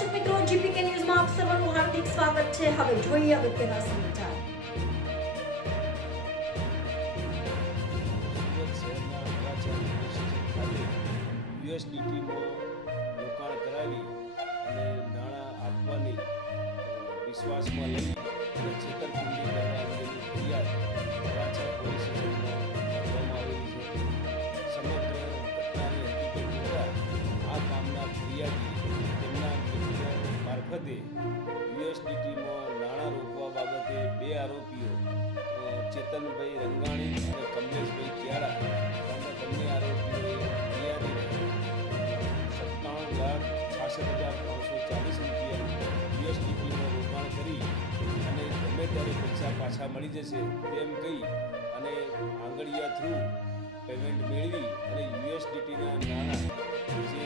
દર્શક મિત્રો, જીપીકે ન્યૂઝમાં આપ સર્વનું હાર્દિક સ્વાગત છે। હવે જોઈએ અગત્યના સમાચાર। યુએસડીટીમાં રોકાણ કરાવી અને નાણાં આપવાની વિશ્વાસમાં લઈ અને છેતરપિંડી કરવા અંગેની ફરિયાદ વરાછા પોલીસ સ્ટેશનમાં કરવામાં આવેલી છે। સમગ્ર ઘટનાની હકીકત જોતા આ કામના ફરિયાદી તેમના મિત્ર મારફતે યુએસડીટીમાં નાણાં રોકવા બાબતે બે આરોપીઓ ચેતનભાઈ રંગાણી અને કમલેશભાઈ ક્યારા નામના બંને આરોપીઓએ ફરિયાદીને 57,66,540 રૂપિયા યુએસડીટીમાં રોકાણ કરી અને ગમે ત્યારે પૈસા પાછા મળી જશે તેમ કહી અને આંગળીયા થ્રુ પેમેન્ટ મેળવી અને યુએસડીટીના નાણાં જે